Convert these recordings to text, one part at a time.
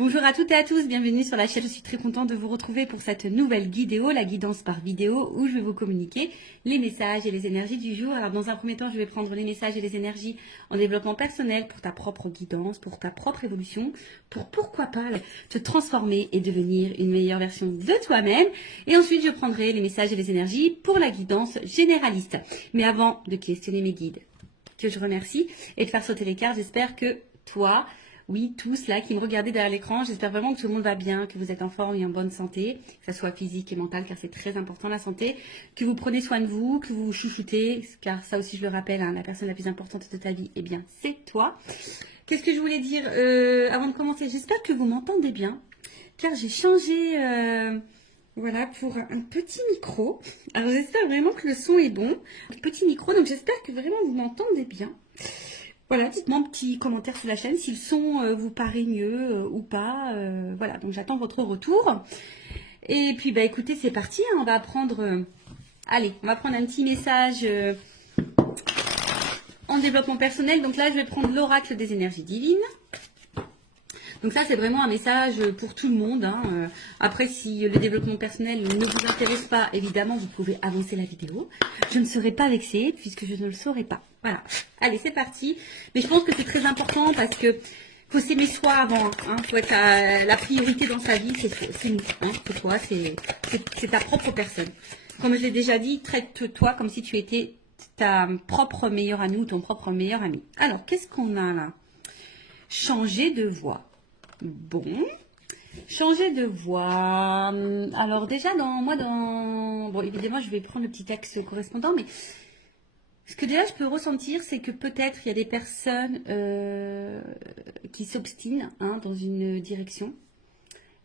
Bonjour à toutes et à tous, bienvenue sur la chaîne. Je suis très contente de vous retrouver pour cette nouvelle vidéo, la guidance par vidéo, où je vais vous communiquer les messages et les énergies du jour. Alors dans un premier temps, je vais prendre les messages et les énergies en développement personnel pour ta propre guidance, pour ta propre évolution, pour pourquoi pas te transformer et devenir une meilleure version de toi-même. Et ensuite, je prendrai les messages et les énergies pour la guidance généraliste. Mais avant de questionner mes guides, que je remercie, et de faire sauter les cartes, j'espère que toi, oui, tous là qui me regardez derrière l'écran, j'espère vraiment que tout le monde va bien, que vous êtes en forme et en bonne santé, que ce soit physique et mentale, car c'est très important la santé, que vous prenez soin de vous, que vous vous chouchoutez, car ça aussi je le rappelle, hein, la personne la plus importante de ta vie, eh bien c'est toi. Qu'est-ce que je voulais dire avant de commencer? J'espère que vous m'entendez bien, car j'ai changé voilà, pour un petit micro. Alors j'espère vraiment que le son est bon. Un petit micro, donc j'espère que vraiment vous m'entendez bien. Voilà, dites-moi un petit commentaire sous la chaîne si le son vous paraît mieux ou pas. Voilà, donc j'attends votre retour. Et puis, bah écoutez, c'est parti. Hein, on va prendre... allez, on va prendre un petit message en développement personnel. Donc là, je vais prendre l'oracle des énergies divines. Donc ça, c'est vraiment un message pour tout le monde. Hein. Après, si le développement personnel ne vous intéresse pas, évidemment, vous pouvez avancer la vidéo. Je ne serai pas vexée puisque je ne le saurai pas. Voilà. Allez, c'est parti. Mais je pense que c'est très important parce que faut s'aimer soi avant. Hein. Faut être la priorité dans sa vie, c'est nous. Hein. C'est toi, c'est ta propre personne. Comme je l'ai déjà dit, traite-toi comme si tu étais ta propre meilleure amie ou ton propre meilleur ami. Alors, qu'est-ce qu'on a là? Changer de voix. Bon, changer de voix. Alors déjà, bon, évidemment, je vais prendre le petit texte correspondant, mais ce que déjà je peux ressentir, c'est que peut-être il y a des personnes qui s'obstinent hein, dans une direction,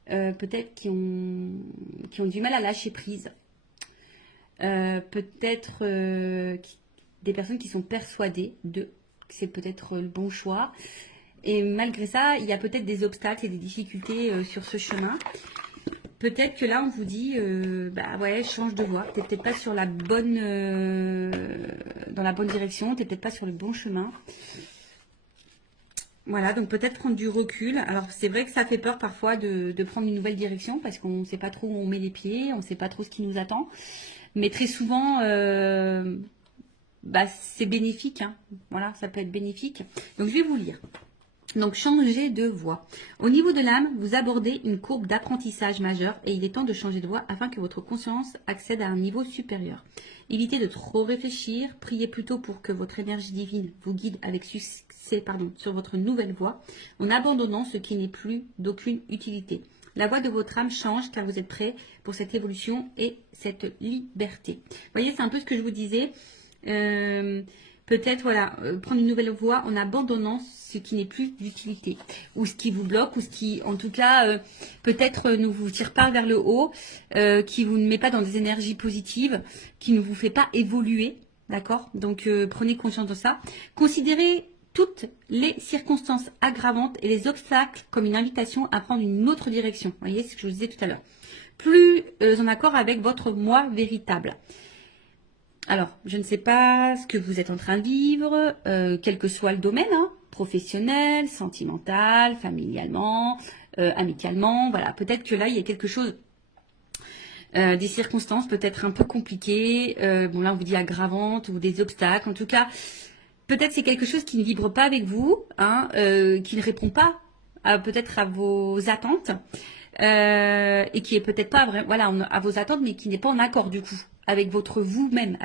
peut-être qui ont du mal à lâcher prise, peut-être des personnes qui sont persuadées que c'est peut-être le bon choix. Et malgré ça, il y a peut-être des obstacles et des difficultés sur ce chemin. Peut-être que là, on vous dit, bah ouais, change de voie. Tu n'es peut-être pas sur la bonne, dans la bonne direction. Tu n'es peut-être pas sur le bon chemin. Voilà, donc peut-être prendre du recul. Alors, c'est vrai que ça fait peur parfois de prendre une nouvelle direction parce qu'on ne sait pas trop où on met les pieds, on ne sait pas trop ce qui nous attend. Mais très souvent, bah, c'est bénéfique. Hein. Voilà, ça peut être bénéfique. Donc, je vais vous lire. Donc, changer de voie. Au niveau de l'âme, vous abordez une courbe d'apprentissage majeur et il est temps de changer de voie afin que votre conscience accède à un niveau supérieur. Évitez de trop réfléchir, priez plutôt pour que votre énergie divine vous guide avec succès sur votre nouvelle voie en abandonnant ce qui n'est plus d'aucune utilité. La voie de votre âme change car vous êtes prêt pour cette évolution et cette liberté. Vous voyez, c'est un peu ce que je vous disais. Peut-être, voilà, prendre une nouvelle voie en abandonnant ce qui n'est plus d'utilité. Ou ce qui vous bloque, ou ce qui, en tout cas, peut-être ne vous tire pas vers le haut, qui vous ne met pas dans des énergies positives, qui ne vous fait pas évoluer, d'accord? Donc, prenez conscience de ça. Considérez toutes les circonstances aggravantes et les obstacles comme une invitation à prendre une autre direction. Vous voyez, c'est ce que je vous disais tout à l'heure. Plus en accord avec votre moi véritable. Alors, je ne sais pas ce que vous êtes en train de vivre, quel que soit le domaine, hein, professionnel, sentimental, familialement, amicalement, voilà. Peut-être que là, il y a quelque chose, des circonstances peut-être un peu compliquées, bon là on vous dit aggravantes ou des obstacles, en tout cas, peut-être c'est quelque chose qui ne vibre pas avec vous, hein, qui ne répond pas peut-être à vos attentes, et qui est peut-être pas voilà, à vos attentes, mais qui n'est pas en accord du coup avec votre vous-même,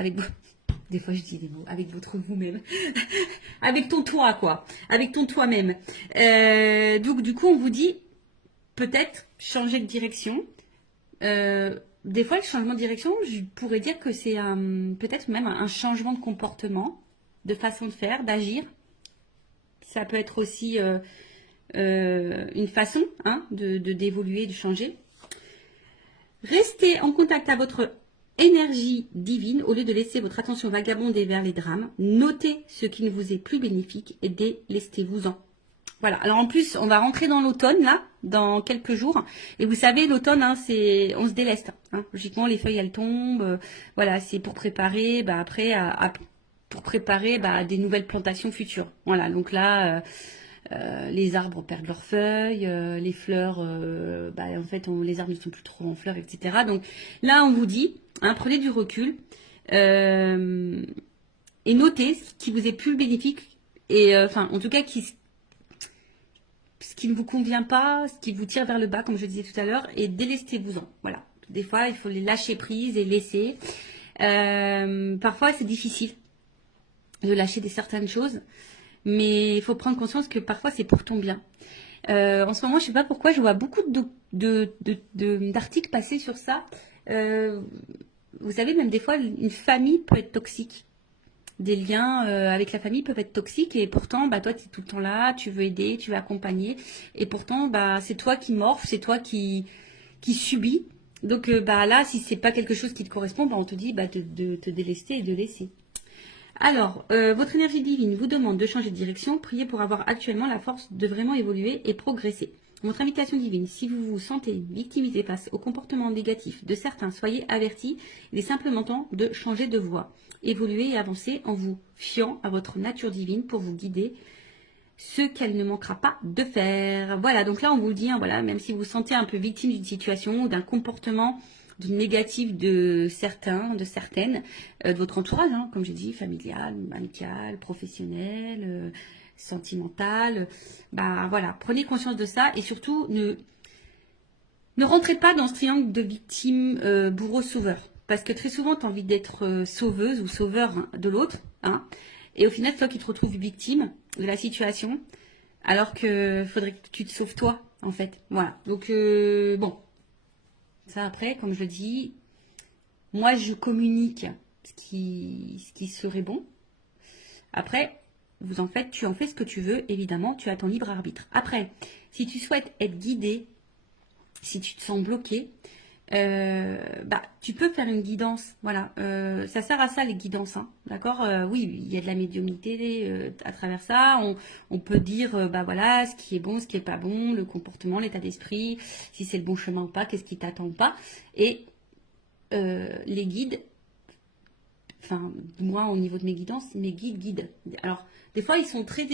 des fois je dis des mots, avec votre vous-même, avec ton toi quoi, avec ton toi-même. Donc du coup on vous dit peut-être changer de direction. Des fois le changement de direction, je pourrais dire que c'est peut-être même un changement de comportement, de façon de faire, d'agir. Ça peut être aussi une façon hein, d'évoluer, de changer. Restez en contact avec votre énergie divine au lieu de laisser votre attention vagabonder vers les drames. Notez ce qui ne vous est plus bénéfique et délestez-vous-en. Voilà, alors en plus, on va rentrer dans l'automne, là, dans quelques jours. Et vous savez, l'automne, hein, on se déleste. Hein. Logiquement, les feuilles, elles tombent. Voilà, c'est pour préparer, bah, après, pour préparer bah, des nouvelles plantations futures. Voilà, donc là, les arbres perdent leurs feuilles, les fleurs, en fait, les arbres ne sont plus trop en fleurs, etc. Donc là, on vous dit, hein, prenez du recul et notez ce qui vous est plus bénéfique et, en tout cas, ce qui ne vous convient pas, ce qui vous tire vers le bas, comme je disais tout à l'heure, et délestez-vous-en. Voilà. Des fois, il faut les lâcher prise et laisser. Parfois, c'est difficile de lâcher certaines choses, mais il faut prendre conscience que parfois, c'est pour ton bien. En ce moment, je ne sais pas pourquoi, je vois beaucoup d'articles passer sur ça. Vous savez, même des fois, une famille peut être toxique. Des liens avec la famille peuvent être toxiques et pourtant, toi, tu es tout le temps là, tu veux aider, tu veux accompagner. Et pourtant, c'est toi qui morphes, c'est toi qui subis. Donc là, si c'est pas quelque chose qui te correspond, on te dit de te délester et de laisser. Alors, votre énergie divine vous demande de changer de direction. Priez pour avoir actuellement la force de vraiment évoluer et progresser. Votre invitation divine, si vous vous sentez victimisé face au comportement négatif de certains, soyez avertis. Il est simplement temps de changer de voie. Évoluer et avancer en vous fiant à votre nature divine pour vous guider ce qu'elle ne manquera pas de faire. Voilà, donc là on vous dit, voilà, même si vous vous sentez un peu victime d'une situation ou d'un comportement négatif de certains, de certaines, de votre entourage, comme j'ai dit, familial, amical, professionnel, sentimental, voilà, prenez conscience de ça et surtout ne rentrez pas dans ce triangle de victime, bourreau, sauveur. Parce que très souvent, tu as envie d'être sauveuse ou sauveur de l'autre. Et au final, c'est toi qui te retrouves victime de la situation. Alors que faudrait que tu te sauves toi, en fait. Voilà. Donc, bon. Ça, après, comme je le dis, moi, je communique ce qui serait bon. Après, tu en fais ce que tu veux. Évidemment, tu as ton libre arbitre. Après, si tu souhaites être guidé, si tu te sens bloqué, tu peux faire une guidance, voilà. Ça sert à ça les guidances, d'accord. Oui, il y a de la médiumnité à travers ça. On peut dire, voilà, ce qui est bon, ce qui est pas bon, le comportement, l'état d'esprit, si c'est le bon chemin ou pas, qu'est-ce qui t'attend ou pas. Et les guides, moi au niveau de mes guidances, mes guides. Alors des fois ils sont très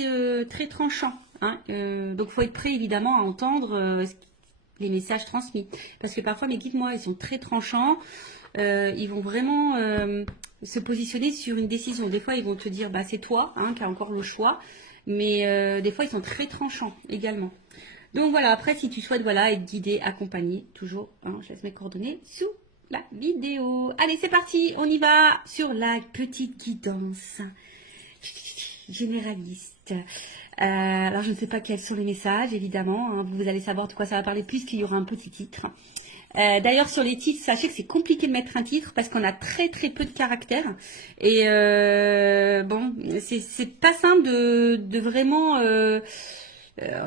très tranchants, donc faut être prêt évidemment à entendre les messages transmis. Parce que parfois, mes guides, moi, ils sont très tranchants. Ils vont vraiment se positionner sur une décision. Des fois, ils vont te dire, c'est toi qui as encore le choix. Mais des fois, ils sont très tranchants également. Donc voilà, après, si tu souhaites être guidé, accompagné, toujours, je laisse mes coordonnées sous la vidéo. Allez, c'est parti, on y va sur la petite guidance généraliste. Alors, je ne sais pas quels sont les messages, évidemment. Vous allez savoir de quoi ça va parler puisqu'il y aura un petit titre. D'ailleurs, sur les titres, sachez que c'est compliqué de mettre un titre parce qu'on a très très peu de caractères. Et c'est pas simple de vraiment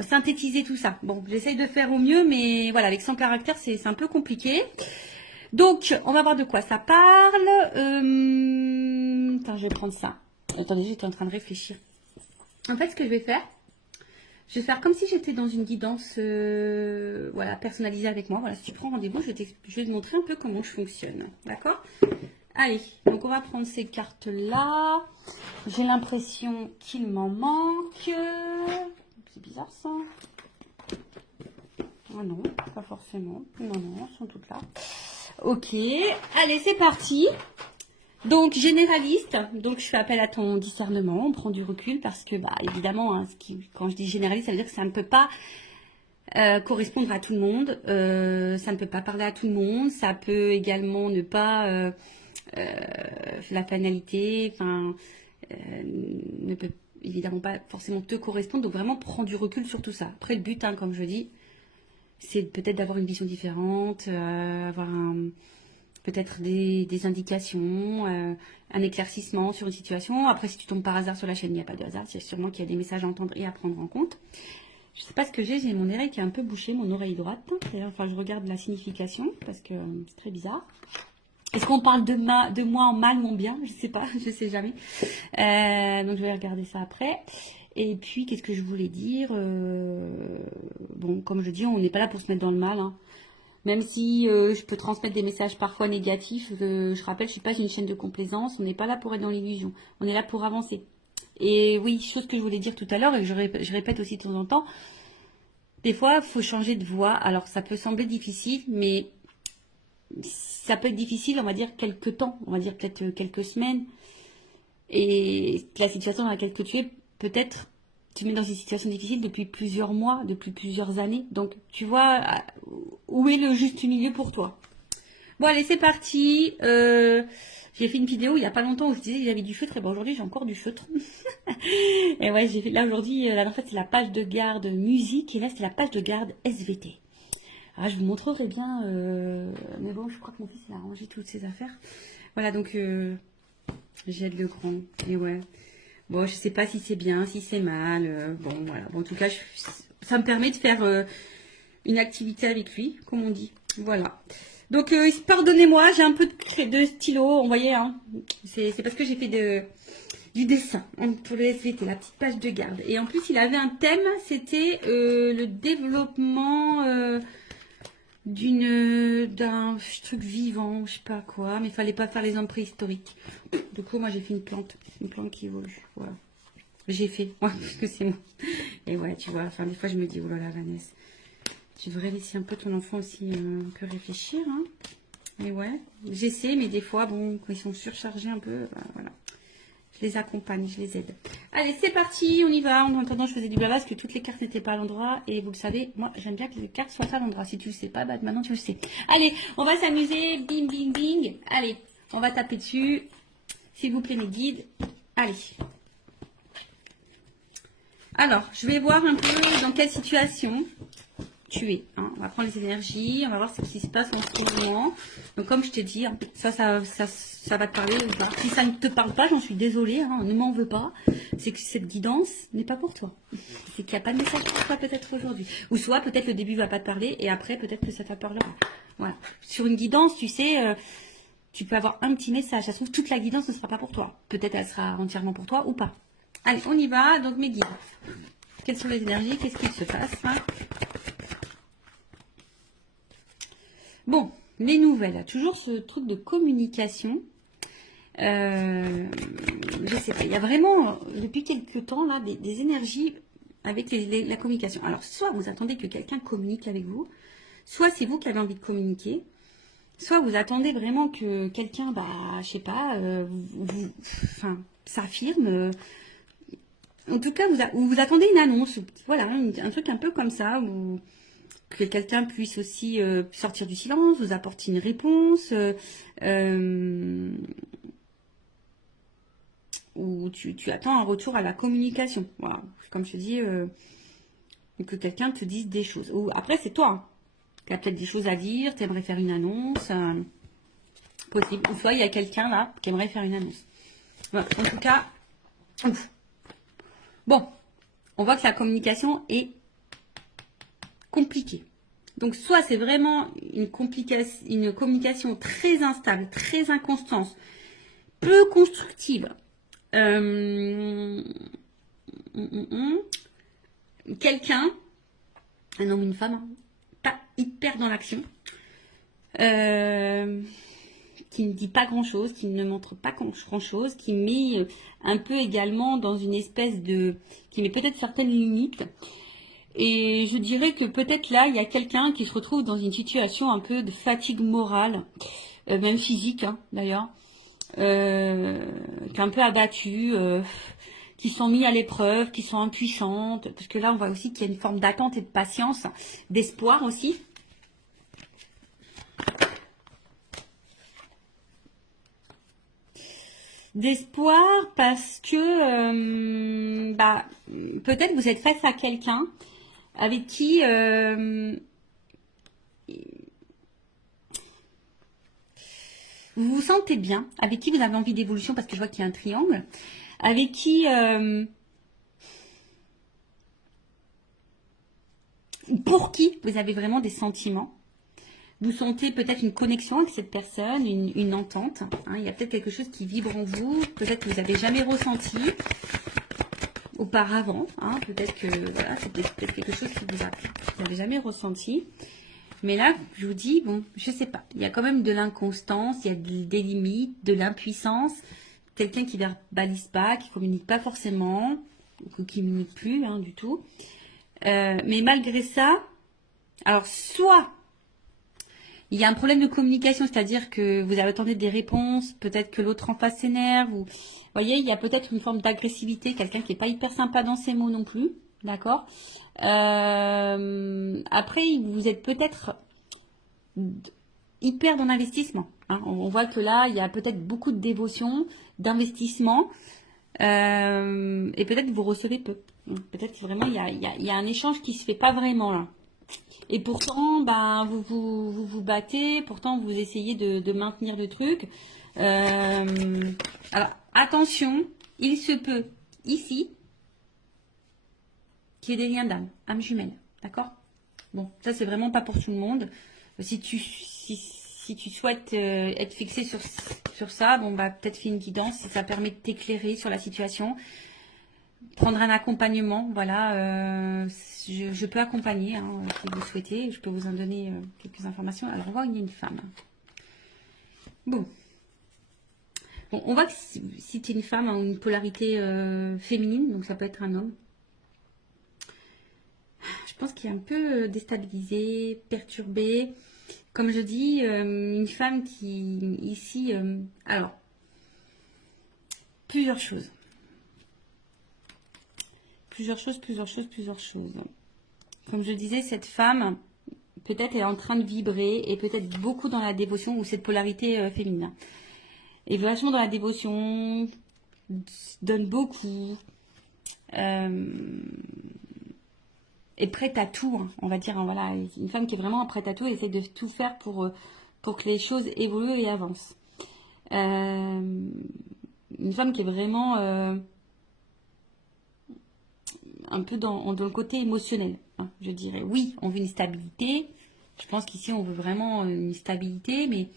synthétiser tout ça. Bon, j'essaye de faire au mieux, mais voilà, avec 100 caractères, c'est un peu compliqué. Donc, on va voir de quoi ça parle. Attends, je vais prendre ça. Attendez, j'étais en train de réfléchir. En fait, ce que je vais faire comme si j'étais dans une guidance personnalisée avec moi. Voilà, si tu prends rendez-vous, je vais te montrer un peu comment je fonctionne. D'accord? Allez, donc on va prendre ces cartes-là. J'ai l'impression qu'il m'en manque. C'est bizarre ça. Ah non, pas forcément. Non, elles sont toutes là. Ok, allez, c'est parti. Donc, généraliste, donc je fais appel à ton discernement, on prend du recul parce que, évidemment, quand je dis généraliste, ça veut dire que ça ne peut pas correspondre à tout le monde, ça ne peut pas parler à tout le monde, ça peut également ne pas, la finalité, ne peut évidemment pas forcément te correspondre, donc vraiment prends du recul sur tout ça. Après, le but, comme je dis, c'est peut-être d'avoir une vision différente, avoir peut-être des indications, un éclaircissement sur une situation. Après, si tu tombes par hasard sur la chaîne, il n'y a pas de hasard. C'est sûrement qu'il y a des messages à entendre et à prendre en compte. Je ne sais pas ce que j'ai mon oreille qui est un peu bouchée, mon oreille droite. Enfin, je regarde la signification parce que c'est très bizarre. Est-ce qu'on parle de moi en mal ou en bien? Je ne sais pas, je ne sais jamais. Donc, je vais regarder ça après. Et puis, qu'est-ce que je voulais dire? Bon, comme je dis, on n'est pas là pour se mettre dans le mal, Même si je peux transmettre des messages parfois négatifs, je rappelle, je ne suis pas une chaîne de complaisance, on n'est pas là pour être dans l'illusion, on est là pour avancer. Et oui, chose que je voulais dire tout à l'heure et que je répète aussi de temps en temps, des fois, il faut changer de voie. Alors, ça peut sembler difficile, mais ça peut être difficile, on va dire, quelques temps, on va dire peut-être quelques semaines. Et la situation dans laquelle tu es, peut-être, tu mets dans une situation difficile depuis plusieurs mois, depuis plusieurs années. Donc, tu vois, où est le juste milieu pour toi? Bon, allez, c'est parti. J'ai fait une vidéo il n'y a pas longtemps où je disais que j'avais du feutre. Et ben aujourd'hui, j'ai encore du feutre. Et ouais, j'ai fait là aujourd'hui, là en fait, c'est la page de garde musique. Et là, c'est la page de garde SVT. Ah, je vous montrerai bien. Mais bon, je crois que mon fils il a rangé toutes ses affaires. Voilà, donc j'aide le grand. Et ouais. Bon, je sais pas si c'est bien, si c'est mal. Bon, voilà. Bon, en tout cas, ça me permet de faire une activité avec lui, comme on dit. Voilà. Donc, pardonnez-moi, j'ai un peu de stylo, vous voyez, hein. C'est parce que j'ai fait du dessin pour le SVT, la petite page de garde. Et en plus, il avait un thème, c'était le développement d'un truc vivant, je sais pas quoi, mais il fallait pas faire les hommes préhistoriques. Du coup, moi, j'ai fait une plante qui évolue. Voilà. J'ai fait, ouais, parce que c'est moi. Et ouais, tu vois, enfin, des fois, je me dis, oh là là, Vanessa, tu devrais laisser un peu ton enfant aussi un peu réfléchir, hein. Mais ouais, j'essaie, mais des fois, bon, quand ils sont surchargés un peu, bah, voilà. Je les accompagne, je les aide. Allez, c'est parti, on y va. En attendant, je faisais du blabla parce que toutes les cartes n'étaient pas à l'endroit. Et vous le savez, moi, j'aime bien que les cartes soient à l'endroit. Si tu le sais pas, bah, maintenant tu le sais. Allez, on va s'amuser. Bing, bing, bing. Allez, on va taper dessus. S'il vous plaît, mes guides. Allez. Alors, je vais voir un peu dans quelle situation tu es. Hein. On va prendre les énergies, on va voir ce qui se passe en ce moment. Donc, comme je t'ai dit, ça va te parler ou pas. Si ça ne te parle pas, j'en suis désolée, hein, ne m'en veux pas. C'est que cette guidance n'est pas pour toi. C'est qu'il n'y a pas de message pour toi peut-être aujourd'hui. Ou soit peut-être le début va pas te parler et après peut-être que ça te parlera. Voilà. Sur une guidance, tu sais, tu peux avoir un petit message. Ça se trouve, toute la guidance ne sera pas pour toi. Peut-être elle sera entièrement pour toi ou pas. Allez, on y va. Donc mes guides. Quelles sont les énergies? Qu'est-ce qu'il se passe, hein? Bon, les nouvelles, toujours ce truc de communication. Je sais pas, il y a vraiment, depuis quelques temps, là, des énergies avec la communication. Alors, soit vous attendez que quelqu'un communique avec vous, soit c'est vous qui avez envie de communiquer, soit vous attendez vraiment que quelqu'un, bah, je sais pas, enfin, s'affirme. En tout cas, vous attendez une annonce, voilà, un truc un peu comme ça, où que quelqu'un puisse aussi sortir du silence, vous apporter une réponse, ou tu attends un retour à la communication. Voilà. Comme je te dis, que quelqu'un te dise des choses. Ou après, c'est toi hein, qui as peut-être des choses à dire, tu aimerais faire une annonce, possible. Ou soit il y a quelqu'un là qui aimerait faire une annonce. Voilà. En tout cas, ouf. Bon, on voit que la communication est compliquée. Donc, soit c'est vraiment une communication très instable, très inconstante, peu constructive. Quelqu'un, un homme ou une femme, pas hyper dans l'action, qui ne dit pas grand-chose, qui ne montre pas grand-chose, qui met un peu également dans une espèce de... qui met peut-être certaines limites. Et je dirais que peut-être là, il y a quelqu'un qui se retrouve dans une situation un peu de fatigue morale, même physique hein, d'ailleurs, qui est un peu abattue, qui sont mis à l'épreuve, qui sont impuissantes, parce que là on voit aussi qu'il y a une forme d'attente et de patience, d'espoir aussi. D'espoir parce que bah, peut-être vous êtes face à quelqu'un avec qui vous vous sentez bien, avec qui vous avez envie d'évolution, parce que je vois qu'il y a un triangle, avec qui pour qui vous avez vraiment des sentiments. Vous sentez peut-être une connexion avec cette personne, une entente. Hein, il y a peut-être quelque chose qui vibre en vous, peut-être que vous n'avez jamais ressenti auparavant. Hein, peut-être que voilà, c'est peut-être quelque chose que vous n'avez jamais ressenti. Mais là, je vous dis, bon, je sais pas. Il y a quand même de l'inconstance, il y a des limites, de l'impuissance. quelqu'un qui verbalise pas, qui communique pas forcément, ou qui communique plus hein, du tout. Mais malgré ça, alors soit il y a un problème de communication, c'est-à-dire que vous attendez des réponses, peut-être que l'autre en face s'énerve, ou vous voyez, il y a peut-être une forme d'agressivité, quelqu'un qui n'est pas hyper sympa dans ses mots non plus, d'accord. Après, vous êtes peut-être hyper dans l'investissement. Hein. On voit que là, il y a peut-être beaucoup de dévotion, d'investissement, et peut-être que vous recevez peu. Peut-être que vraiment, il y a un échange qui se fait pas vraiment là. Et pourtant, ben, vous battez, pourtant vous essayez de maintenir le truc. Alors, attention, il se peut, ici, qu'il y ait des liens d'âme, âme jumelle, d'accord? Bon, ça c'est vraiment pas pour tout le monde. Si tu souhaites être fixé sur ça, bon, bah peut-être fais une guidance, si ça permet de t'éclairer sur la situation. Prendre un accompagnement, voilà, je peux accompagner hein, si vous souhaitez, je peux vous en donner quelques informations. Alors on voit qu'il y a une femme. Bon, on voit que si tu es une femme a une polarité féminine, donc ça peut être un homme. Je pense qu'il est un peu déstabilisé, perturbé. Comme je dis, une femme qui ici, alors plusieurs choses. Plusieurs choses. Comme je disais, cette femme, peut-être est en train de vibrer et peut-être beaucoup dans la dévotion ou cette polarité féminine. Et vachement dans la dévotion, donne beaucoup, est prête à tout, hein, on va dire. Hein, voilà, une femme qui est vraiment prête à tout et essaie de tout faire pour que les choses évoluent et avancent. Une femme qui est vraiment... un peu dans le côté émotionnel, hein, je dirais. Oui, on veut une stabilité. Je pense qu'ici, on veut vraiment une stabilité, mais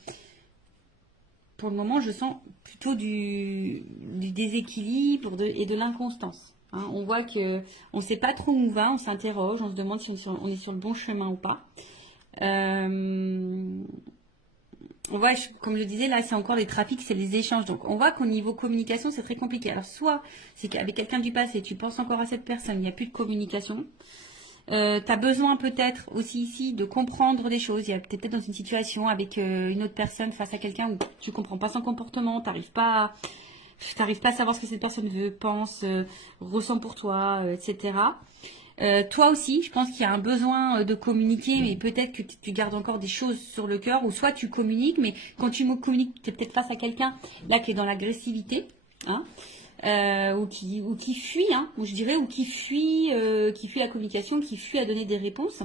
pour le moment, je sens plutôt du déséquilibre et de l'inconstance. Hein. On voit que on ne sait pas trop où on va, on s'interroge, on se demande si on est sur le bon chemin ou pas. Ouais, comme je disais, là, c'est encore les trafics, c'est les échanges. Donc, on voit qu'au niveau communication, c'est très compliqué. Alors, soit c'est qu'avec quelqu'un du passé, tu penses encore à cette personne, il n'y a plus de communication. Tu as besoin peut-être aussi ici de comprendre des choses. Il y a peut-être dans une situation avec une autre personne face à quelqu'un où tu comprends pas son comportement, t'arrives pas à savoir ce que cette personne veut, pense, ressent pour toi, etc. Toi aussi, je pense qu'il y a un besoin de communiquer, mais peut-être que tu gardes encore des choses sur le cœur, ou soit tu communiques, mais quand tu communiques, tu es peut-être face à quelqu'un là qui est dans l'agressivité, hein, ou qui fuit, hein, ou je dirais, ou qui fuit la communication, qui fuit à donner des réponses.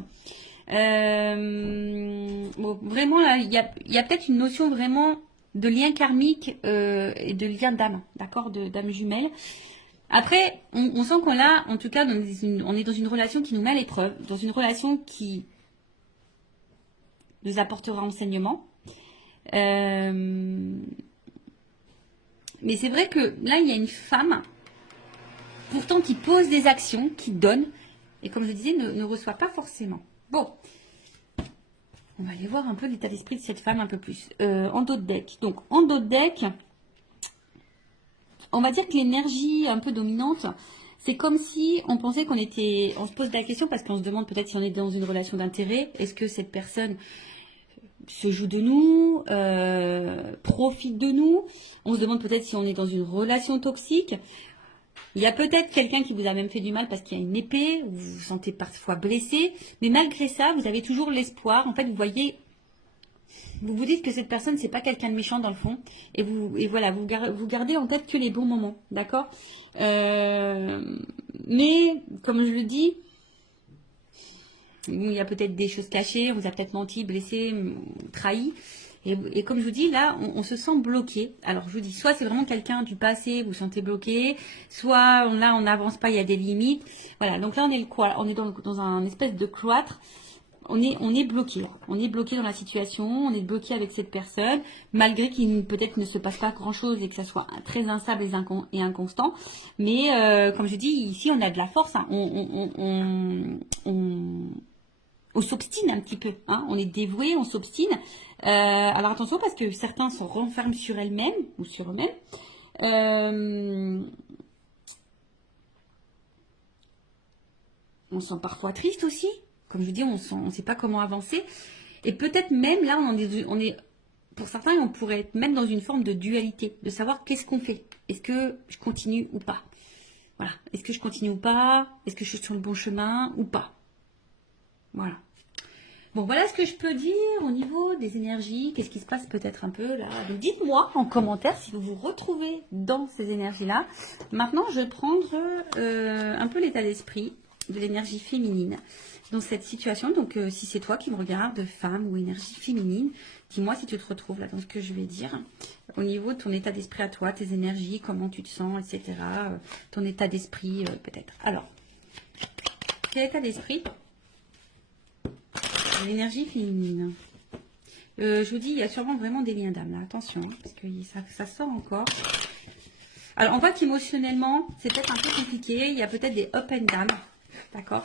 Bon, vraiment, là, il y a peut-être une notion vraiment de lien karmique et de lien d'âme, d'accord, d'âme jumelle. Après, on sent qu'on a, en tout cas, on est dans une relation qui nous met à l'épreuve, dans une relation qui nous apportera enseignement. Mais c'est vrai que là, il y a une femme, pourtant qui pose des actions, qui donne, et comme je disais, ne reçoit pas forcément. Bon, on va aller voir un peu l'état d'esprit de cette femme un peu plus. En dos de deck. Donc, en dos de deck, on va dire que l'énergie un peu dominante, c'est comme si on pensait on se pose la question parce qu'on se demande peut-être si on est dans une relation d'intérêt. Est-ce que cette personne se joue de nous, profite de nous? On se demande peut-être si on est dans une relation toxique. Il y a peut-être quelqu'un qui vous a même fait du mal parce qu'il y a une épée, vous vous sentez parfois blessé, mais malgré ça, vous avez toujours l'espoir. En fait, vous voyez, vous vous dites que cette personne, c'est pas quelqu'un de méchant dans le fond, et voilà, vous gardez en tête que les bons moments, d'accord. Mais comme je le dis, il y a peut-être des choses cachées, on vous a peut-être menti, blessé, trahi. Et comme je vous dis, là, on se sent bloqué. Alors, je vous dis, soit c'est vraiment quelqu'un du passé, vous vous sentez bloqué, soit là, on n'avance pas, il y a des limites. Voilà, donc là, on est dans un espèce de cloître. On est bloqué. On est bloqué dans la situation, on est bloqué avec cette personne, malgré qu'il peut-être ne se passe pas grand-chose et que ça soit très instable et inconstant. Mais comme je dis, ici, on a de la force. Hein. On s'obstine un petit peu, hein. On est dévoué, on s'obstine. Alors attention parce que certains se renferment sur elles-mêmes ou sur eux-mêmes. Euh, on se sent parfois triste aussi. Comme je vous dis, on ne sait pas comment avancer. Et peut-être même là, pour certains, on pourrait être même dans une forme de dualité, de savoir qu'est-ce qu'on fait. Est-ce que je continue ou pas? Voilà. Est-ce que je continue ou pas? Est-ce que je suis sur le bon chemin ou pas? Voilà. Bon, voilà ce que je peux dire au niveau des énergies. Qu'est-ce qui se passe peut-être un peu là? Donc dites-moi en commentaire si vous vous retrouvez dans ces énergies-là. Maintenant, je vais prendre un peu l'état d'esprit de l'énergie féminine dans cette situation. Donc, si c'est toi qui me regardes, femme ou énergie féminine, dis-moi si tu te retrouves là dans ce que je vais dire. Au niveau de ton état d'esprit à toi, tes énergies, comment tu te sens, etc. Ton état d'esprit peut-être. Alors, quel état d'esprit? L'énergie féminine. Je vous dis, il y a sûrement vraiment des liens d'âme là. Attention, hein, parce que ça sort encore. Alors, on voit qu'émotionnellement, c'est peut-être un peu compliqué. Il y a peut-être des up and down. D'accord.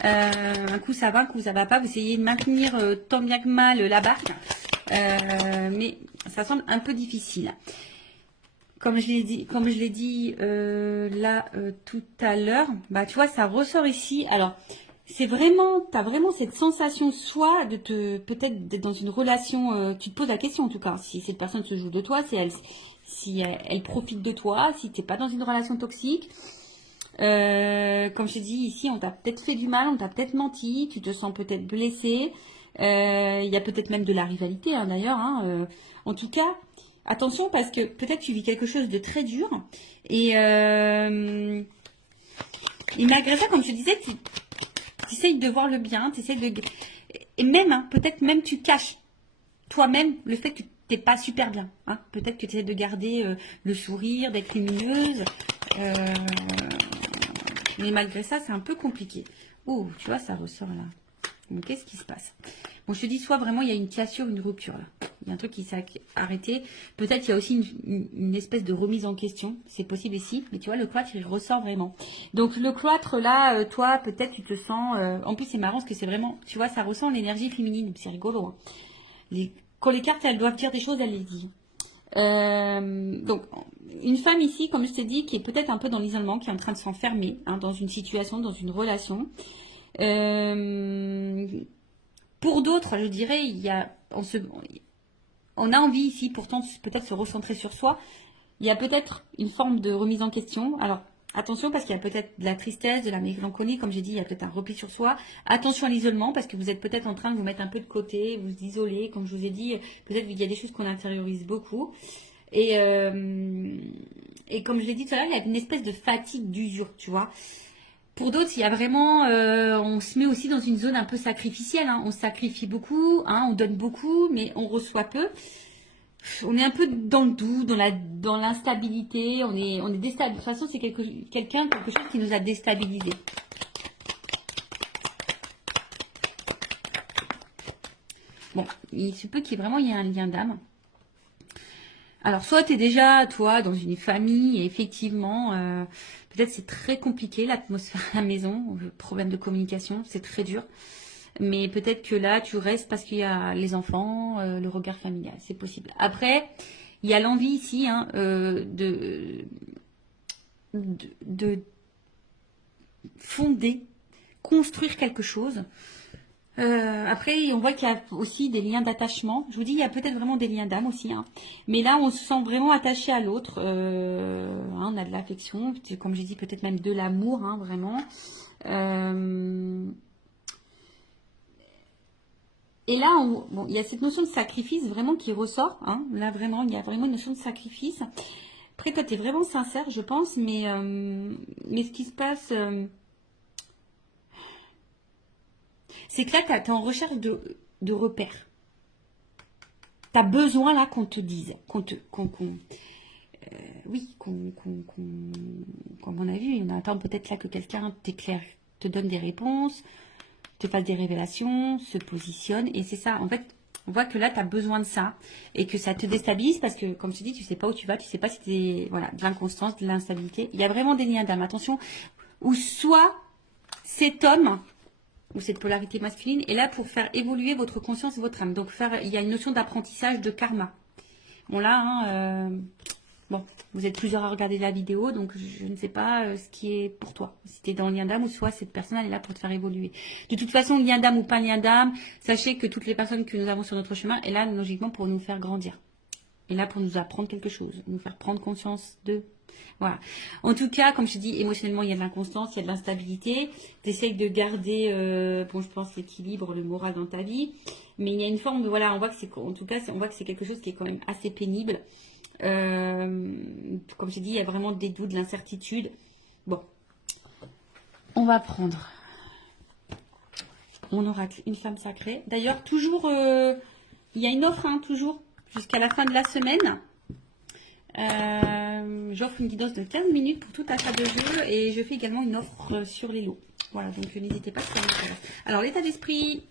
Un coup ça va, un coup ça va pas. Vous essayez de maintenir tant bien que mal la barre. Mais ça semble un peu difficile. Comme je l'ai dit là tout à l'heure, bah tu vois, ça ressort ici. Alors, c'est vraiment, tu as vraiment cette sensation soit peut-être d'être dans une relation, tu te poses la question en tout cas, si cette personne se joue de toi, si elle profite de toi, si tu n'es pas dans une relation toxique. Comme je t'ai dit ici, on t'a peut-être fait du mal, on t'a peut-être menti, tu te sens peut-être blessé. Il y a peut-être même de la rivalité hein, d'ailleurs. Hein, en tout cas, attention parce que peut-être tu vis quelque chose de très dur. Et malgré ça, comme je te disais, tu essayes de voir le bien, tu essayes de... Et même, hein, peut-être même tu caches toi-même le fait que tu n'es pas super bien. Hein. Peut-être que tu essaies de garder le sourire, d'être lumineuse. Mais malgré ça, c'est un peu compliqué. Oh, tu vois, ça ressort là. Donc, qu'est-ce qui se passe? Bon, je te dis, soit vraiment il y a une cassure, une rupture là. Il y a un truc qui s'est arrêté. Peut-être il y a aussi une espèce de remise en question. C'est possible ici. Mais tu vois, le cloître, il ressort vraiment. Donc, le cloître là, toi, peut-être tu te sens... En plus, c'est marrant parce que c'est vraiment... Tu vois, ça ressent l'énergie féminine. C'est rigolo. Hein. Quand les cartes, elles doivent dire des choses, elles les disent. Donc, une femme ici, comme je t'ai dit, qui est peut-être un peu dans l'isolement, qui est en train de s'enfermer hein, dans une situation, dans une relation. Pour d'autres, je dirais, on a envie ici, pourtant, peut-être se recentrer sur soi. Il y a peut-être une forme de remise en question. Alors, attention, parce qu'il y a peut-être de la tristesse, de la mélancolie, comme j'ai dit, il y a peut-être un repli sur soi. Attention à l'isolement, parce que vous êtes peut-être en train de vous mettre un peu de côté, vous isoler, comme je vous ai dit, peut-être qu'il y a des choses qu'on intériorise beaucoup. Et comme je l'ai dit tout à l'heure, il y a une espèce de fatigue, d'usure, tu vois. Pour d'autres, il y a vraiment, on se met aussi dans une zone un peu sacrificielle. Hein. On sacrifie beaucoup, hein, on donne beaucoup, mais on reçoit peu. On est un peu dans le doute, dans l'instabilité. On est déstabilisé. De toute façon, c'est quelque chose qui nous a déstabilisés. Bon, il se peut qu'il y ait vraiment un lien d'âme. Alors, soit tu es déjà, toi, dans une famille, et effectivement, peut-être c'est très compliqué, l'atmosphère à la maison, le problème de communication, c'est très dur. Mais peut-être que là, tu restes parce qu'il y a les enfants, le regard familial, c'est possible. Après, il y a l'envie ici hein, de fonder, construire quelque chose. Après, on voit qu'il y a aussi des liens d'attachement. Je vous dis, il y a peut-être vraiment des liens d'âme aussi. Hein. Mais là, on se sent vraiment attaché à l'autre. Hein, on a de l'affection, comme j'ai dit, peut-être même de l'amour, hein, vraiment. Et là, bon, il y a cette notion de sacrifice vraiment qui ressort. Hein. Là, vraiment, il y a vraiment une notion de sacrifice. Après, toi, tu es vraiment sincère, je pense. Mais ce qui se passe... c'est que là, tu es en recherche de repères. Tu as besoin là qu'on te dise, oui, comme on a vu, on attend peut-être là que quelqu'un t'éclaire, te donne des réponses, te fasse des révélations, se positionne. Et c'est ça, en fait, on voit que là, tu as besoin de ça et que ça te déstabilise parce que, comme je te dis, tu sais pas où tu vas, tu sais pas si tu voilà, de l'inconstance, de l'instabilité. Il y a vraiment des liens d'âme, attention, où soit cet homme ou cette polarité masculine est là pour faire évoluer votre conscience et votre âme. Donc, il y a une notion d'apprentissage de karma. Bon, là, hein, Bon, vous êtes plusieurs à regarder la vidéo, donc je ne sais pas ce qui est pour toi. Si tu es dans le lien d'âme ou soit cette personne elle est là pour te faire évoluer. De toute façon, lien d'âme ou pas lien d'âme, sachez que toutes les personnes que nous avons sur notre chemin est là logiquement pour nous faire grandir. Et là pour nous apprendre quelque chose, nous faire prendre conscience de... Voilà. En tout cas, comme je te dis, émotionnellement, il y a de l'inconstance, il y a de l'instabilité. Tu essayes de garder, bon, je pense, l'équilibre, le moral dans ta vie. Mais il y a une forme de, voilà, on voit que c'est, en tout cas, on voit que c'est quelque chose qui est quand même assez pénible. Comme je te dis, il y a vraiment des doutes, de l'incertitude. Bon, on va prendre mon oracle, une femme sacrée. D'ailleurs, toujours, il y a une offre, hein, toujours, jusqu'à la fin de la semaine. J'offre une guidance de 15 minutes pour tout achat de jeu et je fais également une offre sur les lots. Voilà, donc n'hésitez pas si ça vous intéresse. Alors, l'état d'esprit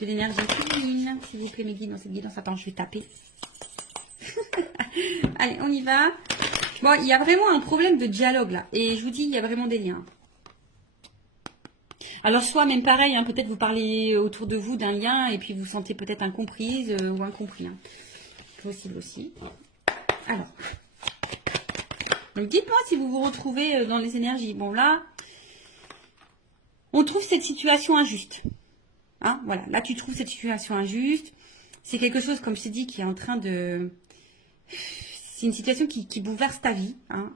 de l'énergie féminine, s'il vous plaît, mes guides dans cette guidance. Attends, je vais taper. Allez, on y va. Bon, il y a vraiment un problème de dialogue là. Et je vous dis, il y a vraiment des liens. Alors, soit même pareil, hein, peut-être vous parlez autour de vous d'un lien et puis vous sentez peut-être incomprise ou incompris. Hein. Possible aussi. Alors, donc dites-moi si vous vous retrouvez dans les énergies. Bon, là, on trouve cette situation injuste. Hein, voilà, là, tu trouves cette situation injuste. C'est quelque chose, comme je t'ai dit, qui est en train de... C'est une situation qui bouleverse ta vie. Hein,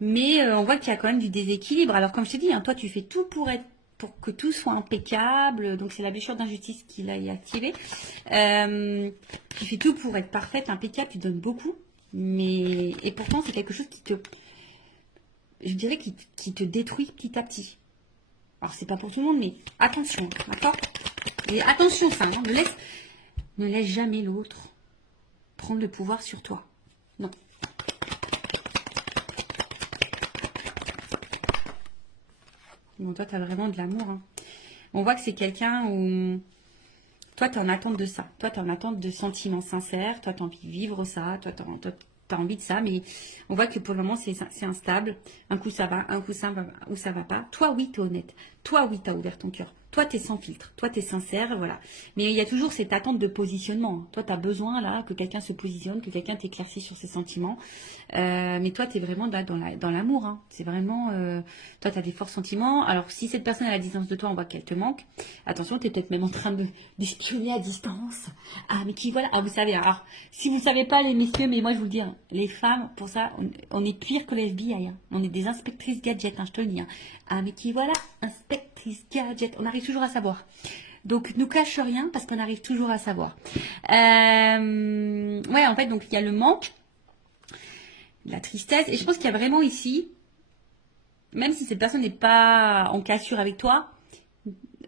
mais on voit qu'il y a quand même du déséquilibre. Alors, comme je t'ai dit, hein, toi, tu fais tout pour que tout soit impeccable. Donc, c'est la blessure d'injustice qui l'a activée. Tu fais tout pour être parfaite, impeccable. Tu donnes beaucoup. Et pourtant, c'est quelque chose je dirais, qui te détruit petit à petit. Alors, c'est pas pour tout le monde, mais attention, d'accord? Et attention, ça, hein, ne laisse jamais l'autre prendre le pouvoir sur toi. Non. Bon, toi, tu as vraiment de l'amour. Hein. On voit que c'est quelqu'un où... Toi, tu es en attente de ça. Toi, tu es en attente de sentiments sincères. Toi, tu as envie de vivre ça. Toi, tu as envie de ça. Mais on voit que pour le moment, c'est instable. Un coup, ça va. Un coup, ça va pas. Toi, oui, tu es honnête. Toi, oui, tu as ouvert ton cœur. Toi, tu es sans filtre. Toi, tu es sincère. Voilà. Mais il y a toujours cette attente de positionnement. Toi, tu as besoin là que quelqu'un se positionne, que quelqu'un t'éclaircisse sur ses sentiments. Mais toi, tu es vraiment là dans l'amour. Hein. C'est vraiment... toi, tu as des forts sentiments. Alors, si cette personne est à la distance de toi, on voit qu'elle te manque. Attention, tu es peut-être même en train d'espionner à distance. Ah, mais qui voilà. Ah, vous savez, alors, si vous ne savez pas, les messieurs, mais moi, je vous le dis, hein, les femmes, pour ça, on est pire que les FBI. Hein. On est des inspectrices gadgets, hein, je te le dis. Hein. Ah, mais qui voilà, inspectrice gadget. On arrive toujours à savoir. Donc, nous cache rien parce qu'on arrive toujours à savoir. Ouais, en fait, donc, il y a le manque, la tristesse. Et je pense qu'il y a vraiment ici, même si cette personne n'est pas en cassure avec toi,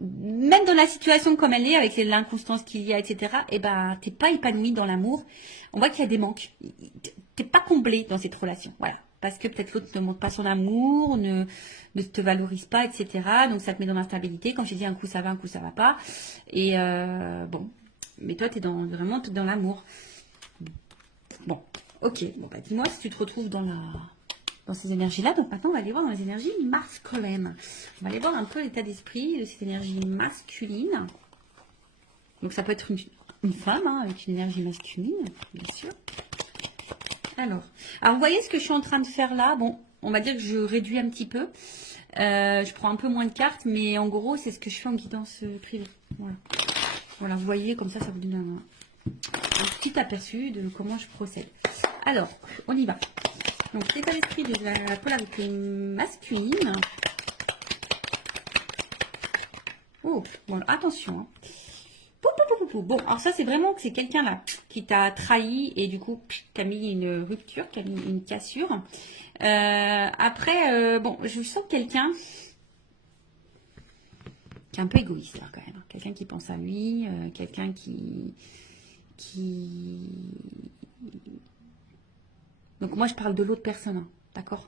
même dans la situation comme elle est, avec l'inconstance qu'il y a, etc., eh ben, t'es pas épanoui dans l'amour. On voit qu'il y a des manques. T'es pas comblé dans cette relation. Voilà. Parce que peut-être l'autre ne montre pas son amour, ne te valorise pas, etc. Donc ça te met dans l'instabilité. Quand je dis un coup ça va, un coup ça va pas. Et bon. Mais toi, t'es vraiment dans l'amour. Bon. Ok. Bon, bah, dis-moi si tu te retrouves dans ces énergies-là. Donc maintenant, on va aller voir dans les énergies masculines. On va aller voir un peu l'état d'esprit de cette énergie masculine. Donc ça peut être une femme hein, avec une énergie masculine, bien sûr. Alors, vous voyez ce que je suis en train de faire là? Bon, on va dire que je réduis un petit peu. Je prends un peu moins de cartes, mais en gros, c'est ce que je fais en guidance privée. Voilà. Voilà, vous voyez, comme ça vous donne un petit aperçu de comment je procède. Alors, on y va. Donc, l'état d'esprit de la polarité masculine. Oh, bon, attention. Hein. Bon, alors ça, c'est vraiment que c'est quelqu'un là qui t'a trahi et du coup, qui a mis une rupture, qui a mis une cassure. Après, bon, je sens quelqu'un qui est un peu égoïste là, quand même. Quelqu'un qui pense à lui, quelqu'un qui... Donc moi, je parle de l'autre personne, hein, d'accord?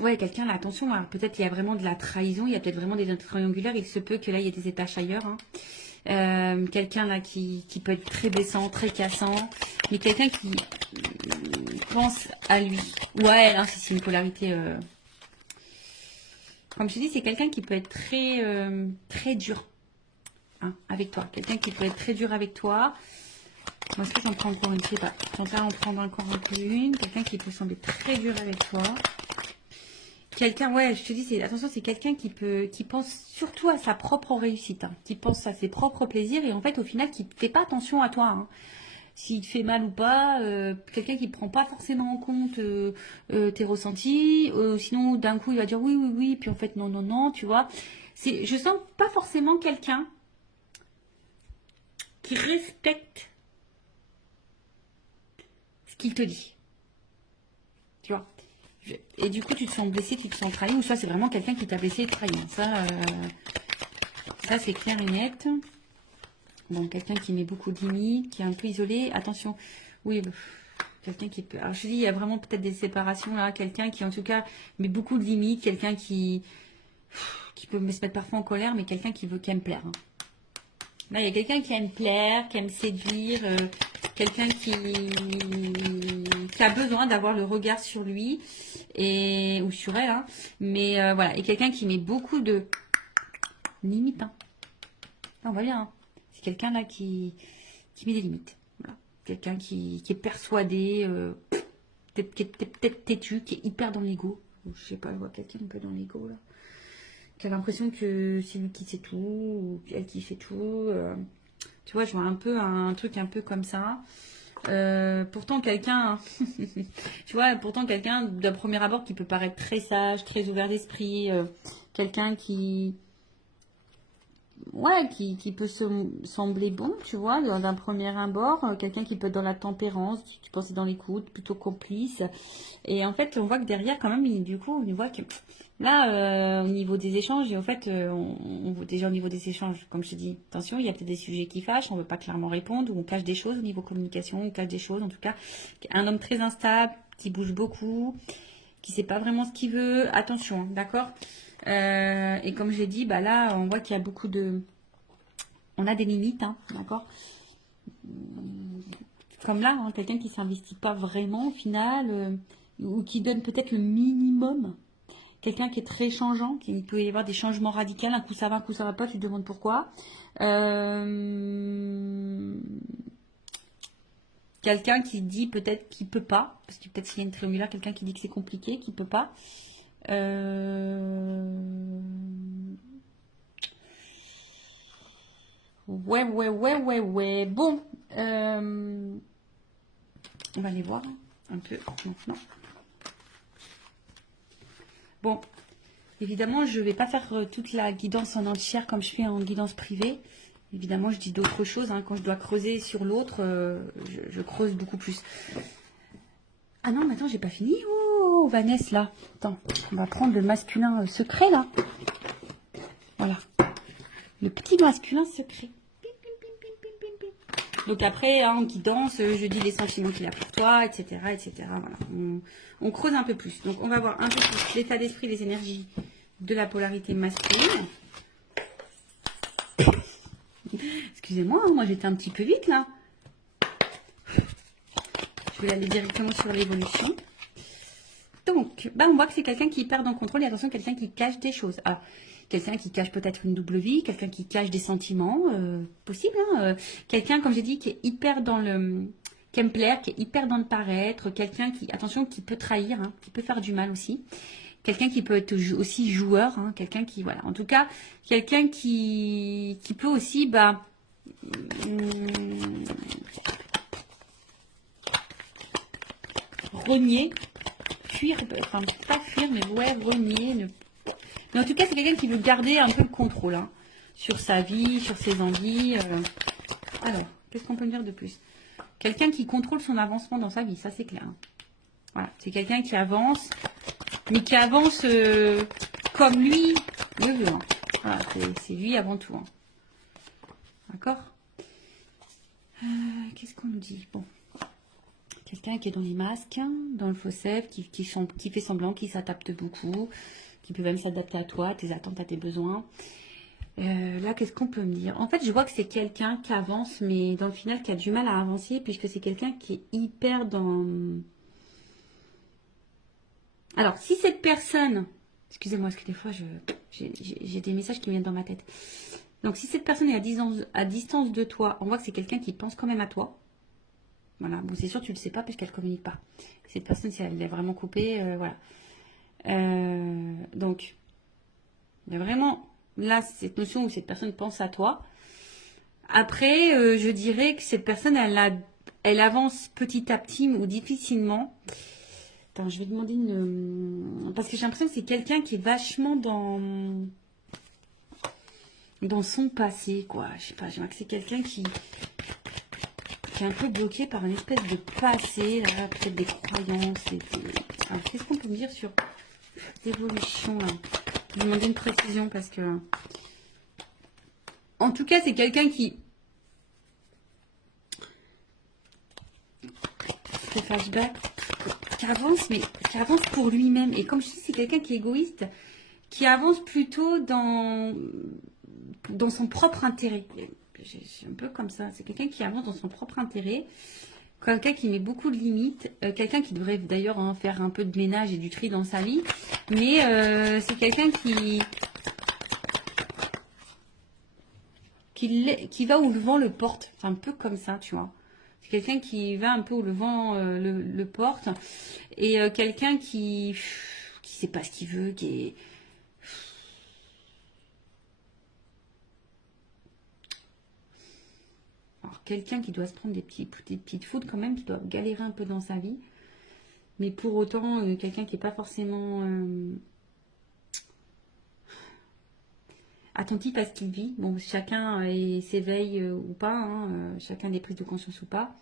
Ouais, quelqu'un là, attention, peut-être il y a vraiment de la trahison, il y a peut-être vraiment des triangulaires, il se peut que là il y ait des étages ailleurs. Hein. Quelqu'un là qui peut être très blessant, très cassant, mais quelqu'un qui pense à lui. Ouais, là c'est une polarité. Comme je dis, c'est quelqu'un qui peut être très dur. hein, avec toi. Quelqu'un qui peut être très dur avec toi. Moi, est-ce que j'en prends encore une? Je sais pas. J'en vais en prendre encore un peu une. Quelqu'un qui peut sembler très dur avec toi. Quelqu'un, ouais, je te dis, attention, c'est quelqu'un qui pense surtout à sa propre réussite, hein, qui pense à ses propres plaisirs et en fait, au final, qui ne fait pas attention à toi, hein. S'il te fait mal ou pas, quelqu'un qui ne prend pas forcément en compte tes ressentis, sinon d'un coup il va dire oui, oui, oui, puis en fait non, non, non, tu vois. Je sens pas forcément quelqu'un qui respecte ce qu'il te dit, tu vois. Et du coup tu te sens blessé, tu te sens trahi, ou soit c'est vraiment quelqu'un qui t'a blessé et trahi. Ça c'est clair et net. Bon, quelqu'un qui met beaucoup de limites, qui est un peu isolé, attention, oui, quelqu'un qui peut... Alors je dis, il y a vraiment peut-être des séparations là, quelqu'un qui en tout cas met beaucoup de limites, quelqu'un qui peut se mettre parfois en colère, mais quelqu'un qui aime plaire, hein. Là, il y a quelqu'un qui aime plaire, qui aime séduire, quelqu'un qui a besoin d'avoir le regard sur lui, ou sur elle, hein. Mais voilà, et quelqu'un qui met beaucoup de limites, hein. On va bien, hein. C'est quelqu'un là qui met des limites. Voilà. Quelqu'un qui est persuadé, qui est peut-être têtu, qui est hyper dans l'ego. Je sais pas, je vois quelqu'un un peu dans l'ego là. Qui a l'impression que c'est lui qui sait tout, ou elle qui fait tout. Tu vois, je vois un peu un truc un peu comme ça. Pourtant quelqu'un, tu vois, pourtant quelqu'un d'un premier abord qui peut paraître très sage, très ouvert d'esprit, quelqu'un ouais, qui peut sembler bon, tu vois, d'un premier abord, quelqu'un qui peut être dans la tempérance, qui pense être dans l'écoute, plutôt complice. Et en fait, on voit que derrière, quand même, du coup, on voit que là, au niveau des échanges, et en fait, on voit déjà au niveau des échanges, comme je te dis, attention, il y a peut-être des sujets qui fâchent, on ne veut pas clairement répondre, ou on cache des choses au niveau communication, on cache des choses, en tout cas, un homme très instable, qui bouge beaucoup, qui ne sait pas vraiment ce qu'il veut, attention, hein, d'accord. Et comme j'ai dit, bah là, on voit qu'il y a beaucoup de... On a des limites, hein, d'accord. Comme là, hein, quelqu'un qui ne s'investit pas vraiment au final, ou qui donne peut-être le minimum. Quelqu'un qui est très changeant, qui peut y avoir des changements radicaux, un coup ça va, un coup ça va pas, tu te demandes pourquoi. Quelqu'un qui dit peut-être qu'il peut pas, parce que peut-être s'il y a une triangulaire, quelqu'un qui dit que c'est compliqué, qu'il peut pas. Ouais, ouais, ouais, ouais, ouais. Bon, on va aller voir un peu maintenant. Bon, évidemment, je ne vais pas faire toute la guidance en entière comme je fais en guidance privée. Évidemment, je dis d'autres choses, hein. Quand je dois creuser sur l'autre, je creuse beaucoup plus. Ah non, mais attends, j'ai pas fini. Oh, Vanessa, là. Attends, on va prendre le masculin secret, là. Voilà. Le petit masculin secret. Donc après, hein, en guidance, je dis les sentiments qu'il a pour toi, etc. etc. Voilà. On creuse un peu plus. Donc on va voir un peu plus l'état d'esprit, les énergies de la polarité masculine. Excusez-moi, hein, moi j'étais un petit peu vite là. Je vais aller directement sur l'évolution. Donc, bah, on voit que c'est quelqu'un qui perd en contrôle et attention, quelqu'un qui cache des choses. Alors, quelqu'un qui cache peut-être une double vie, quelqu'un qui cache des sentiments, possible, hein, quelqu'un, comme j'ai dit, qui est hyper dans le... qui aime plaire, qui est hyper dans le paraître, quelqu'un qui, attention, qui peut trahir, hein, qui peut faire du mal aussi. Quelqu'un qui peut être aussi joueur, hein, quelqu'un qui, voilà, en tout cas, quelqu'un qui peut aussi, bah... renier, fuir, enfin pas fuir, mais ouais, renier. Mais en tout cas, c'est quelqu'un qui veut garder un peu le contrôle, hein, sur sa vie, sur ses envies. Alors, qu'est-ce qu'on peut me dire de plus? Quelqu'un qui contrôle son avancement dans sa vie, ça c'est clair, hein. Voilà, c'est quelqu'un qui avance, mais qui avance comme lui le veut, hein. Voilà, c'est lui avant tout, hein. D'accord. Qu'est-ce qu'on nous dit? Bon. Quelqu'un qui est dans les masques, dans le faux self, qui fait semblant, qui s'adapte beaucoup, qui peut même s'adapter à toi, à tes attentes, à tes besoins. Là, qu'est-ce qu'on peut me dire? En fait, je vois que c'est quelqu'un qui avance, mais dans le final, qui a du mal à avancer, puisque c'est quelqu'un qui est hyper dans... Alors, si cette personne... Excusez-moi, parce que des fois, j'ai des messages qui viennent dans ma tête. Donc, si cette personne est à distance de toi, on voit que c'est quelqu'un qui pense quand même à toi. Voilà. Bon, c'est sûr, tu ne le sais pas puisqu'elle ne communique pas. Cette personne, si elle est vraiment coupée, voilà. Donc, il y a vraiment là cette notion où cette personne pense à toi. Après, je dirais que cette personne, elle avance petit à petit ou difficilement. Attends, je vais demander une... Parce que j'ai l'impression que c'est quelqu'un qui est vachement dans son passé, quoi. Je sais pas, j'ai l'impression que c'est quelqu'un qui est un peu bloqué par une espèce de passé, là, peut-être des croyances. Alors, qu'est-ce qu'on peut me dire sur l'évolution, là? Je vais demander une précision parce que... En tout cas, c'est quelqu'un qui... Ce flashback, qui avance, mais qui avance pour lui-même. Et comme je dis, c'est quelqu'un qui est égoïste, qui avance plutôt dans son propre intérêt. C'est un peu comme ça. C'est quelqu'un qui avance dans son propre intérêt. Quelqu'un qui met beaucoup de limites. Quelqu'un qui devrait d'ailleurs faire un peu de ménage et du tri dans sa vie. Mais c'est quelqu'un qui va où le vent le porte. C'est un peu comme ça, tu vois. C'est quelqu'un qui va un peu où le vent le porte. Et quelqu'un qui sait pas ce qu'il veut, qui est... Alors, quelqu'un qui doit se prendre des petites fautes quand même, qui doit galérer un peu dans sa vie. Mais pour autant, quelqu'un qui n'est pas forcément attentif à ce qu'il vit. Bon, chacun s'éveille ou pas, hein, chacun a des prises de conscience ou pas.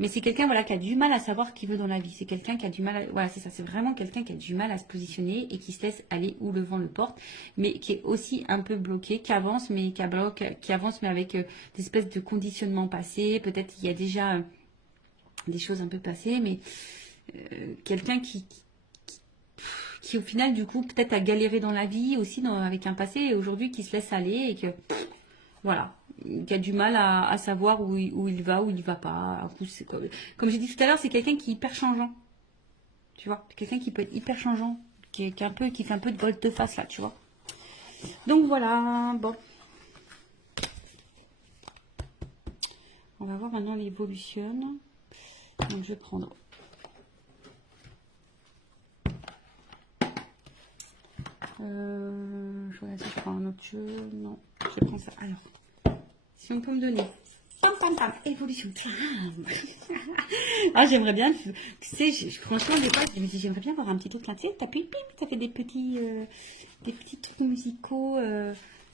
Mais c'est quelqu'un voilà, qui a du mal à savoir ce qu'il veut dans la vie. C'est quelqu'un qui a du mal à... Voilà, c'est ça. C'est vraiment quelqu'un qui a du mal à se positionner et qui se laisse aller où le vent le porte. Mais qui est aussi un peu bloqué, qui avance, mais qui avance, mais avec des espèces de conditionnements passés. Peut-être qu'il y a déjà des choses un peu passées, mais quelqu'un qui au final, du coup, peut-être a galéré dans la vie aussi avec un passé et aujourd'hui qui se laisse aller et que... Voilà, qui a du mal à savoir où il va, où il ne va pas. Comme j'ai dit tout à l'heure, c'est quelqu'un qui est hyper changeant. Tu vois, quelqu'un qui peut être hyper changeant, qui fait un peu de volte-face là, tu vois. Donc voilà, bon. On va voir maintenant l'évolution. Donc je vais prendre. Je regarde si je prends un autre jeu. Non, je prends ça. Alors. Si on peut me donner. Évolution. Ah, j'aimerais bien. Tu sais, franchement, des fois, je me dis, j'aimerais bien avoir un petit truc là. Tu sais, t'appuies, pip, ça fait des petits trucs musicaux.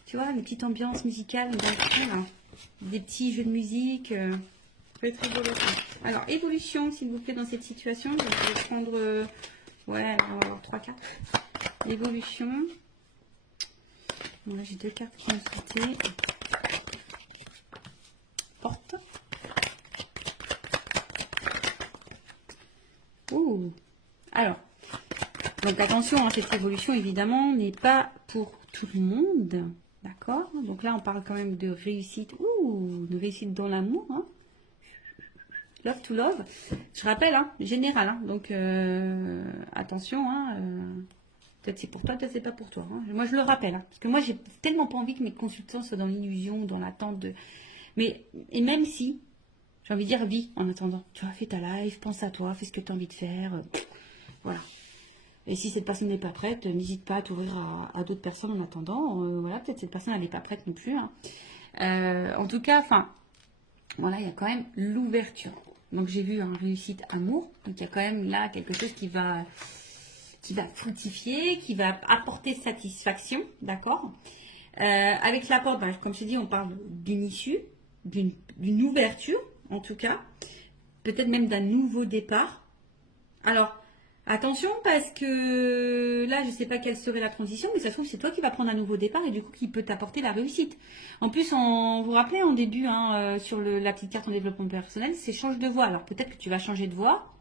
Tu vois, une petite ambiance musicale. Des petits jeux de musique. Ça peut être rigolo. Alors, évolution, s'il vous plaît, dans cette situation. Je vais prendre. Ouais, 3 cartes. Évolution. Bon, là, j'ai 2 cartes qui ont sauté. Porte. Ouh. Alors, donc attention, cette évolution évidemment n'est pas pour tout le monde, d'accord? Donc là, on parle quand même de réussite, de réussite dans l'amour, hein. Love to love. Je rappelle, général, donc attention, peut-être c'est pour toi, peut-être c'est pas pour toi. Moi, je le rappelle, parce que moi, j'ai tellement pas envie que mes consultants soient dans l'illusion, dans l'attente de. Mais et même si. J'ai envie de dire, vis en attendant. Tu vois, fais ta life, pense à toi, fais ce que tu as envie de faire. Voilà. Et si cette personne n'est pas prête, n'hésite pas à t'ouvrir à d'autres personnes en attendant. Voilà, peut-être cette personne, elle n'est pas prête non plus. En tout cas, voilà, il y a quand même l'ouverture. Donc, j'ai vu réussite amour. Donc, il y a quand même là quelque chose qui va fructifier, qui va apporter satisfaction. D'accord. Avec la porte, comme je te dis, on parle d'une issue, d'une ouverture. En tout cas, peut-être même d'un nouveau départ. Alors, attention parce que là, je ne sais pas quelle serait la transition, mais ça se trouve c'est toi qui vas prendre un nouveau départ et du coup qui peut t'apporter la réussite. En plus, vous vous rappelez en début, sur la petite carte en développement personnel, c'est change de voie. Alors peut-être que tu vas changer de voie.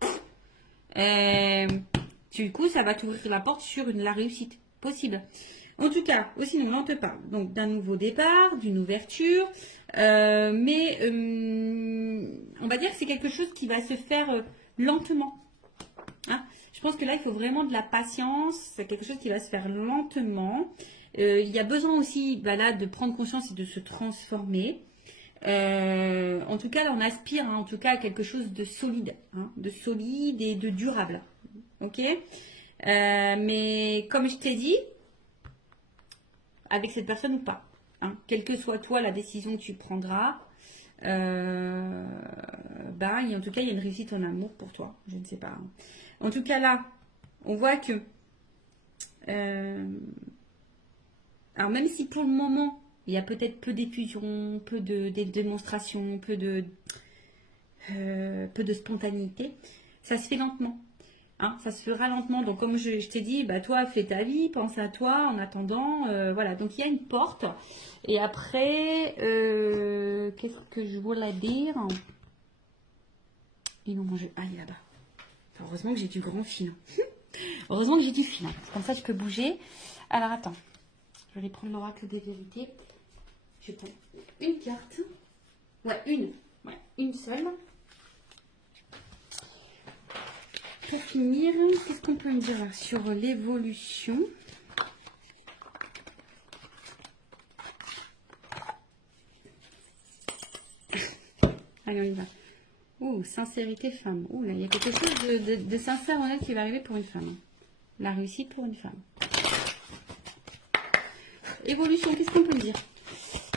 Du coup, ça va t'ouvrir la porte sur la réussite possible. En tout cas, aussi, nous, on te parle donc d'un nouveau départ, d'une ouverture, mais on va dire que c'est quelque chose qui va se faire lentement. Je pense que là, il faut vraiment de la patience. C'est quelque chose qui va se faire lentement. Il y a besoin aussi bah là, de prendre conscience et de se transformer. En tout cas, là, on aspire hein, en tout cas à quelque chose de solide, hein, de solide et de durable. Ok. Mais comme je t'ai dit, avec cette personne ou pas, hein, quelle que soit toi la décision que tu prendras, bah, en tout cas, il y a une réussite en amour pour toi. Je ne sais pas. Hein. En tout cas, là, on voit que. Alors, même si pour le moment, il y a peut-être peu d'effusion, peu de démonstration, peu de spontanéité, ça se fait lentement. Hein, ça se fera lentement. Donc, comme je t'ai dit, bah, toi, fais ta vie, pense à toi en attendant. Voilà. Donc, il y a une porte. Et après, qu'est-ce que je voulais dire? Ils l'ont mangé. Ah, il est là-bas. Heureusement que j'ai du grand fil. Heureusement que j'ai du fil. Hein. Comme ça, je peux bouger. Alors, attends. Je vais prendre l'oracle des vérités. Je prends une carte. Ouais, une. Ouais, une seule. Pour finir, qu'est-ce qu'on peut me dire là sur l'évolution? Allez, on y va. Oh, sincérité femme. Oh là, il y a quelque chose de sincère, honnête qui va arriver pour une femme. La réussite pour une femme. Évolution, qu'est-ce qu'on peut me dire?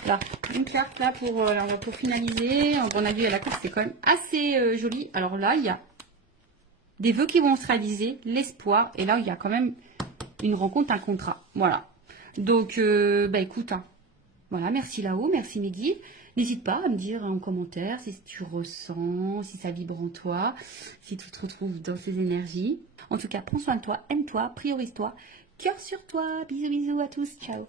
Là, une carte là pour finaliser. On a vu à la carte, c'est quand même assez joli. Alors là, il y a des vœux qui vont se réaliser, l'espoir. Et là, il y a quand même une rencontre, un contrat. Voilà. Donc, bah écoute, hein, voilà, merci là-haut, merci Mehdi. N'hésite pas à me dire en commentaire si tu ressens, si ça vibre en toi, si tu te retrouves dans ces énergies. En tout cas, prends soin de toi, aime-toi, priorise-toi, cœur sur toi. Bisous, bisous à tous, ciao.